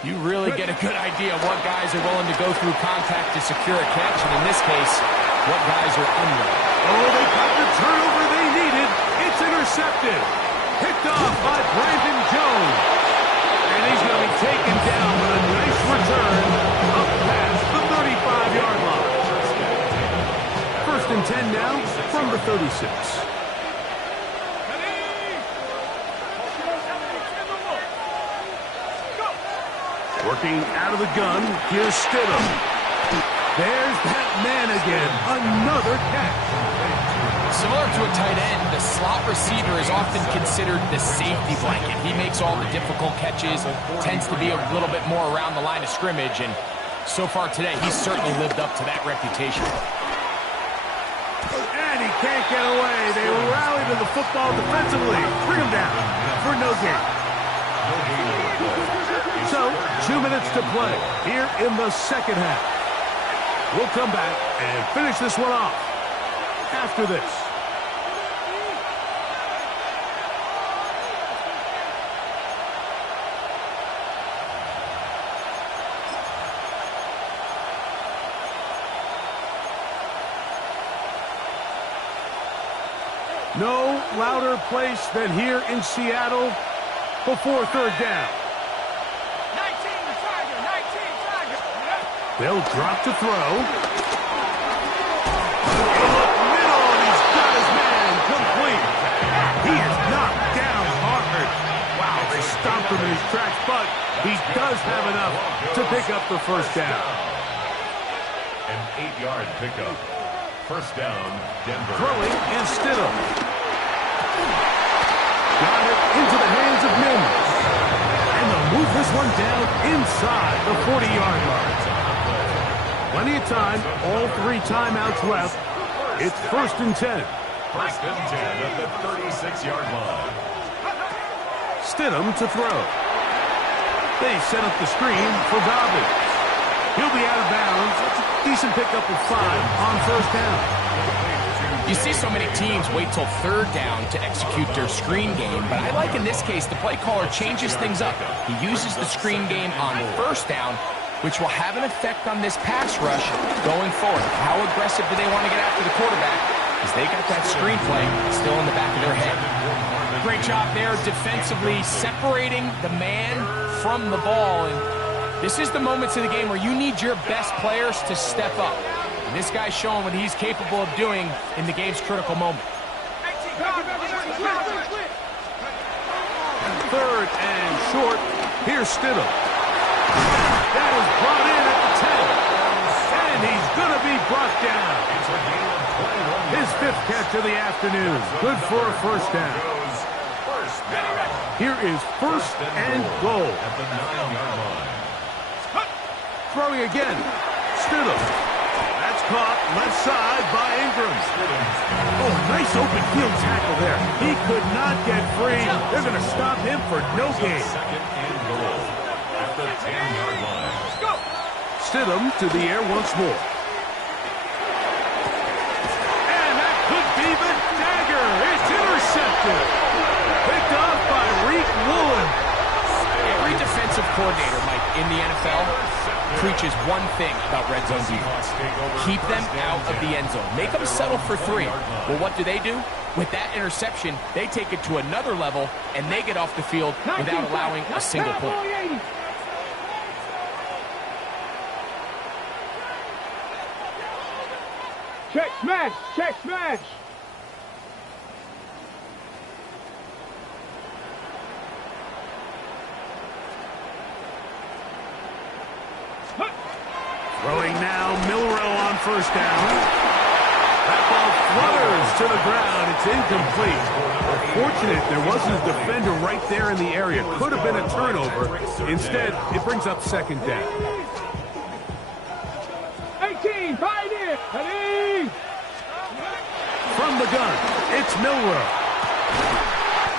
You really get a good idea of what guys are willing to go through contact to secure a catch, and in this case, what guys are unwilling. Oh, they got the turnover they needed. It's intercepted. Picked off by Brandon Jones. And he's going to be taken down with a nice return up past the 35-yard line. First and 10 now from the 36. Working out of the gun, here's Stidham. There's that man again, another catch. Similar to a tight end, the slot receiver is often considered the safety blanket. He makes all the difficult catches, tends to be a little bit more around the line of scrimmage, and so far today, he's certainly lived up to that reputation. And he can't get away. They rally to the football defensively. Bring him down for no gain. So, 2 minutes to play here in the second half. We'll come back and finish this one off after this. No louder place than here in Seattle before third down. 19 Tiger, 19 Tiger. They'll drop to throw. In the middle, and he's got his man complete. He is knocked down hard. Wow, they stopped him in his tracks, but he does have enough to pick up the first down. An 8-yard pickup. First down, Denver. Throwing is Stidham. Got it into the hands of Mims. And they'll move this one down inside the 40-yard line. Plenty of time, all 3 timeouts left. It's first and 10. First and 10 at the 36-yard line. Stidham to throw. They set up the screen for Dobbins. He'll be out of bounds. That's a decent pickup of 5 on first down. You see so many teams wait till third down to execute their screen game, but I like in this case the play caller changes things up. He uses the screen game on first down, which will have an effect on this pass rush going forward. How aggressive do they want to get after the quarterback? Because they got that screen play still in the back of their head. Great job there defensively, separating the man from the ball. And this is the moments of the game where you need your best players to step up. And this guy's showing what he's capable of doing in the game's critical moment. Third and short. Here's Stidham. That is brought in at the 10. And he's going to be brought down. His 5th catch of the afternoon. Good for a first down. Here is first and goal. At the 9-yard line. Throwing again. Stidham. That's caught left side by Ingram. Oh, nice open field tackle there. He could not get free. They're going to stop him for no gain. Second and goal. At the 10-yard line. Stidham to the air once more. And that could be the dagger. It's intercepted. Picked off by Reek Woolen. Every defensive coordinator, Mike, in the NFL preaches one thing about red zone defense. Keep them out of the end zone. Make them settle for 3. Well, what do? With that interception, they take it to another level, and they get off the field without allowing a single point. Check smash! Check smash! Throwing now, Milrow on first down. That ball flutters to the ground. It's incomplete. Fortunate there wasn't a defender right there in the area. Could have been a turnover. Instead, it brings up second down. 18, fight it! Ready? From the gun, it's Milrow.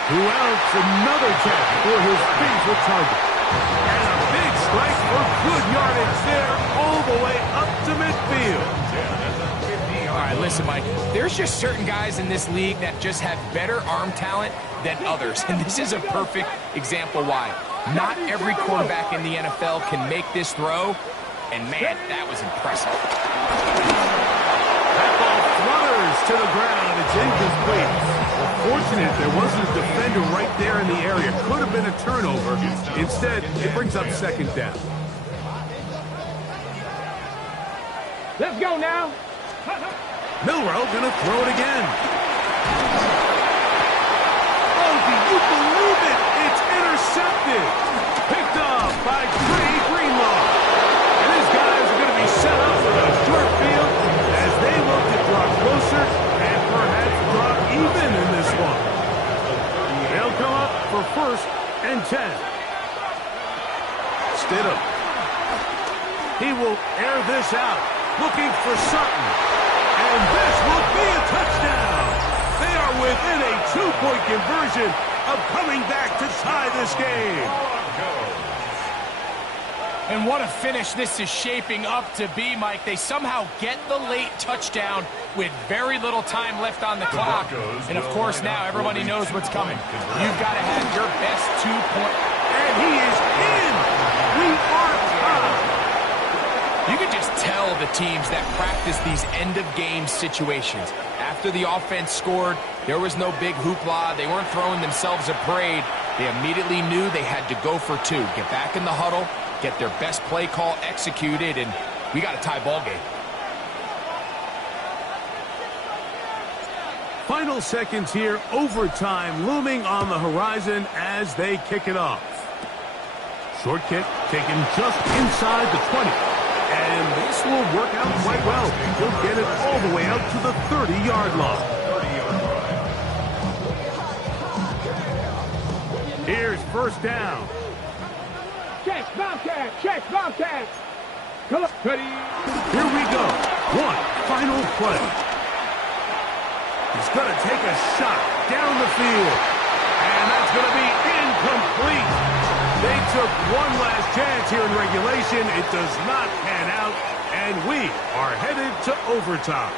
Who else? Another catch for his favorite target. And a big strike for good yardage there all the way up to midfield. All right, listen, Mike, there's just certain guys in this league that just have better arm talent than others, and this is a perfect example why. Not every quarterback in the NFL can make this throw, and man, that was impressive. That ball flutters to the ground. It's incomplete. Fortunate there wasn't a defender right there in the area. Could have been a turnover. Instead, it brings up second down. Let's go now. Milrow gonna throw it again. Oh, do you believe it? It's intercepted. Picked off by Greenlaw. And his guys are going to be set up for a short field as they look to draw closer and perhaps draw even in this one. They'll come up for first and 10. Stidham. He will air this out, looking for Sutton. And this will be a touchdown. They are within a 2-point conversion of coming back to tie this game. And what a finish this is shaping up to be, Mike. They somehow get the late touchdown with very little time left on the clock. And, of course, now everybody knows what's coming. You've got to have your best 2-point. And he is in. We are tied. You can just tell the teams that practice these end-of-game situations. After the offense scored, there was no big hoopla. They weren't throwing themselves a parade. They immediately knew they had to go for 2. Get back in the huddle, get their best play call executed, and we got a tie ball game. Final seconds here, overtime looming on the horizon as they kick it off. Short kick taken just inside the 20. And this will work out quite well. He'll get it all the way out to the 30-yard line. Here's first down. Check, Bobcat! Check, Bobcat! Come on, ready? Here we go. One final play. He's going to take a shot down the field. And that's going to be incomplete. They took took one last chance here in regulation. It does not pan out, and we are headed to overtime.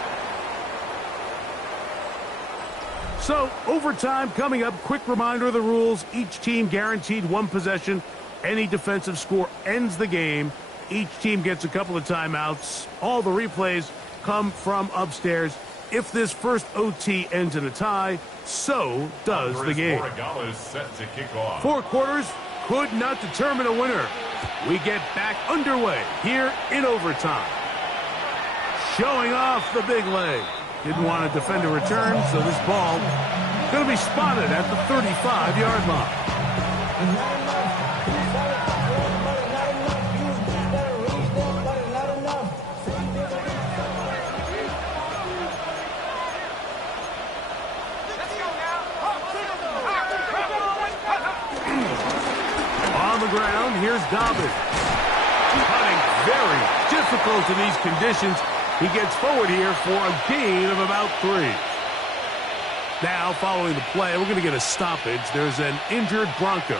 So, overtime coming up. Quick reminder of the rules. Each team guaranteed one possession. Any defensive score ends the game. Each team gets a couple of timeouts. All the replays come from upstairs. If this first OT ends in a tie, so does the game. Four quarters could not determine a winner. We get back underway here in overtime. Showing off the big leg. Didn't want to defend a return, so this ball going to be spotted at the 35-yard line. On the ground, here's Dobbins. Cutting very difficult in these conditions. He gets forward here for a gain of about 3. Now, following the play, we're going to get a stoppage. There's an injured Bronco.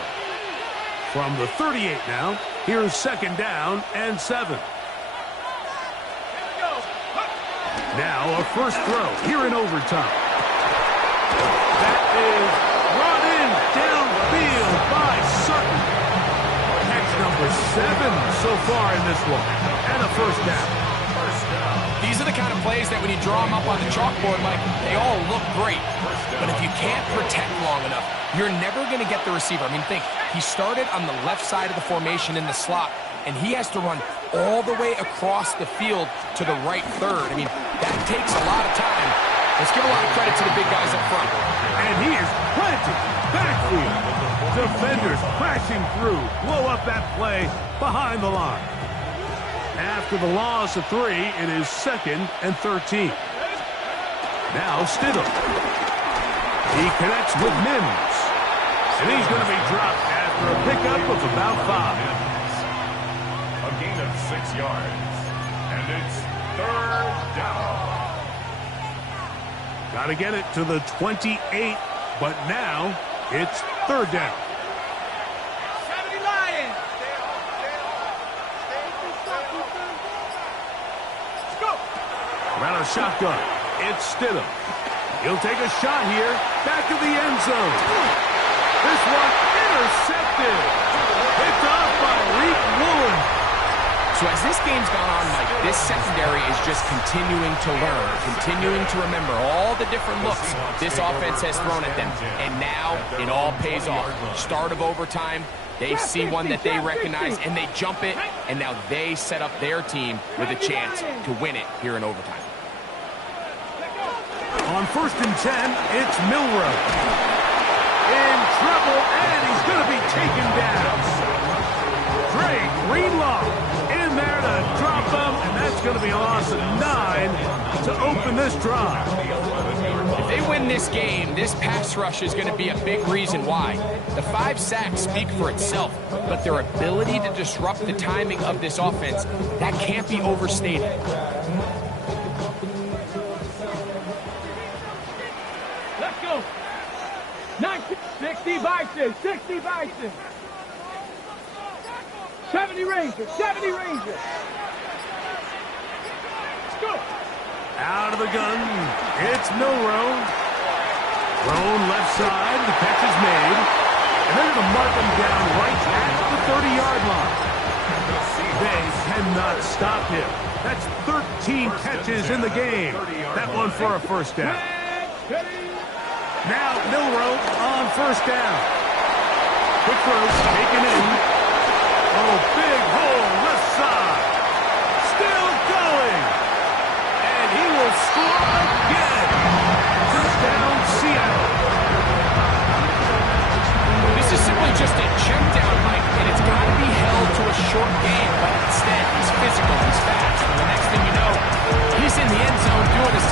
From the 38 now, here's 2nd down and 7. Now, a first throw here in overtime. That is run in downfield by Sutton. Catch number 7 so far in this one. And a first down. These are the kind of plays that when you draw them up on the chalkboard, Mike, they all look great. But if you can't protect long enough, you're never going to get the receiver. I mean, think, he started on the left side of the formation in the slot, and he has to run all the way across the field to the right third. I mean, that takes a lot of time. Let's give a lot of credit to the big guys up front. And he is planted backfield. Defenders crashing through, blow up that play behind the line. After the loss of 3, it is 2nd and 13. Now Stidham. He connects with Mims. And he's going to be dropped after a pickup of about 5. A gain of 6 yards. And it's 3rd down. Got to get it to the 28, but now it's 3rd down. Around a shotgun. It's Stidham. He'll take a shot here. Back to the end zone. This one intercepted. Picked off by Reek Woolen. So as this game's gone on, Mike, this secondary is just continuing to learn, continuing to remember all the different looks this offense has thrown at them. And now it all pays off. Start of overtime. They see one that they recognize, and they jump it, and now they set up their team with a chance to win it here in overtime. On 1st and 10, it's Milroe. In trouble, and he's going to be taken down. Dre Greenlaw in there to drop them, and that's going to be a loss of 9 to open this drive. If they win this game, this pass rush is going to be a big reason why. The 5 sacks speak for itself, but their ability to disrupt the timing of this offense, that can't be overstated. Let's go. 60 Bison, 60 Bison. 70 Rangers, 70 Rangers. Let's go. Out of the gun, it's Milroe. Thrown left side, the catch is made. And they're going to mark him down right at the 30-yard line. They cannot stop him. That's 13 catches in the game. That one for a first down. Now Milroe on first down. Quick throw, taken in. Oh, big hole left side. Still going. And he will score again. Touchdown, Seattle. This is simply just a check down, Mike, and it's got to be held to a short game, but instead he's physical, he's fast, and the next thing you know, he's in the end zone doing a